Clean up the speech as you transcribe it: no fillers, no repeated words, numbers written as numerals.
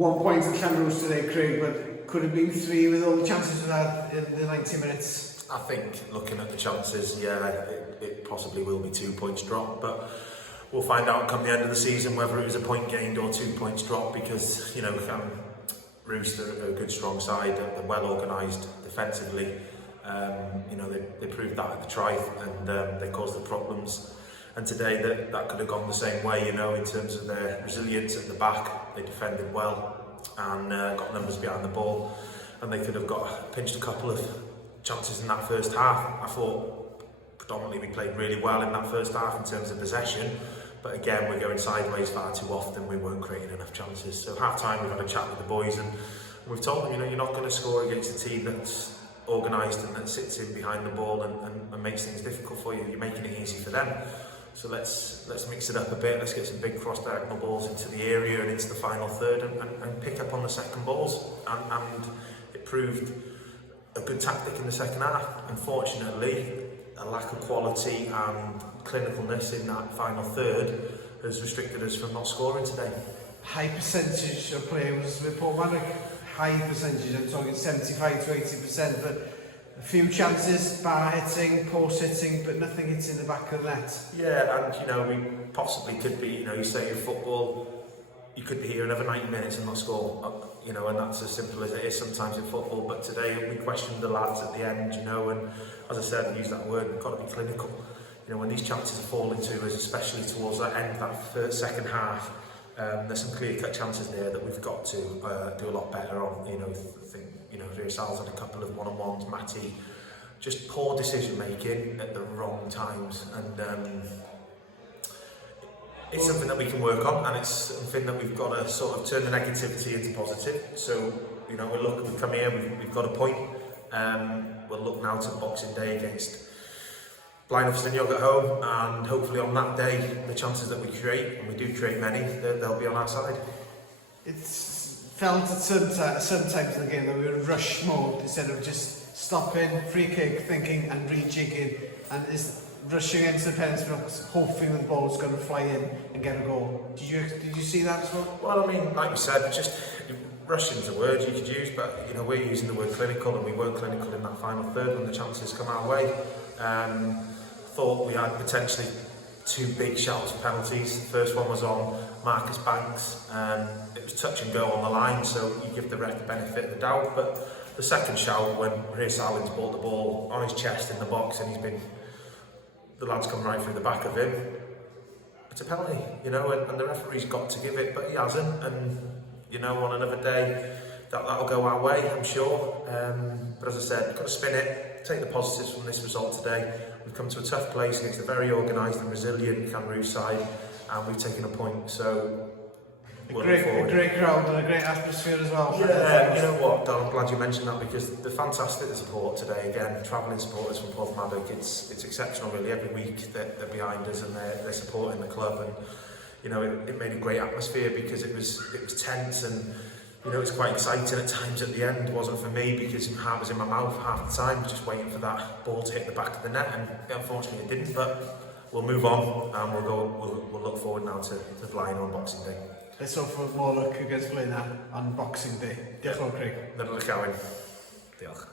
1 point at Llanrwst today, Craig, but could have been 3 with all the chances we had in the 90 minutes. I think looking at the chances, yeah, it possibly will be 2 points dropped, but we'll find out come the end of the season whether it was a point gained or 2 points dropped, because, you know, Roost are a good strong side, they're well organised defensively. You know, they proved that at the try, and they caused the problems. And today that could have gone the same way, you know, in terms of their resilience at the back. They defended well and got numbers behind the ball, and they could have pinched a couple of chances in that first half. I thought predominantly we played really well in that first half in terms of possession, but again we're going sideways far too often. We weren't creating enough chances. So half time we've had a chat with the boys and we've told them, you know, you're not going to score against a team that's organised and that sits in behind the ball and makes things difficult for you. You're making it easy for them. So let's mix it up a bit. Let's get some big cross diagonal balls into the area and into the final third and pick up on the second balls. And it proved a good tactic in the second half. Unfortunately, a lack of quality and clinicalness in that final third has restricted us from not scoring today. High percentage of play was with Papirnyk. High percentage, I'm talking 75 to 80%, but a few chances, bar hitting, post hitting, but nothing hits in the back of the net. Yeah, and you know, we possibly could be, you know, you say in football, you could be here another 90 minutes and not score, you know, and that's as simple as it is sometimes in football. But today we questioned the lads at the end, you know, and as I said, I use that word, we've got to be clinical. You know, when these chances are falling to us, especially towards that end, that second half, there's some clear-cut chances there that we've got to do a lot better on. You know, I think, you know, Rheolwrst had a couple of one-on-ones, Matty, just poor decision-making at the wrong times, and it's something that we can work on, and it's something that we've got to sort of turn the negativity into positive. So, you know, we've come here, we've got a point. We'll look now to Boxing Day against Llanrwst at home, and hopefully on that day, the chances that we create, and we do create many, they'll be on our side. It's felt at sometimes in the game that we were in rush mode instead of just stopping, free kick, thinking and rejigging, and is rushing into the penalty box, hoping the ball's going to fly in and get a goal. Did you see that as well? Well, I mean, like you said, just rushing's a word you could use, but you know, we're using the word clinical, and we weren't clinical in that final third when the chances come our way. Thought we had potentially 2 big shouts of penalties. The first one was on Marcus Banks. It was touch and go on the line, so you give the ref the benefit of the doubt. But the second shout, when Rheolwrst brought the ball on his chest in the box, and the lad's come right through the back of him, it's a penalty, you know, and the referee's got to give it, but he hasn't. And you know, on another day, that'll go our way, I'm sure. But as I said, we've got to spin it, take the positives from this result today. We've come to a tough place against a very organised and resilient Llanrwst side, and we've taken a point, so a great crowd and a great atmosphere as well. Yeah, you know what, Don, I'm glad you mentioned that, because they're fantastic, the support today. Again, travelling supporters from Papirnyk, it's exceptional really. Every week they're behind us and they're supporting the club, and you know, it made a great atmosphere because it was tense, and you know, it was quite exciting at times at the end. It wasn't for me because my heart was in my mouth half the time, just waiting for that ball to hit the back of the net, and unfortunately it didn't. But we'll move on, and we'll look forward now to flying on Boxing Day. Let's hope for more luck against Blaenau on Boxing Day. Diolch yn fawr, Craig. Nid ydych Owen. Diolch.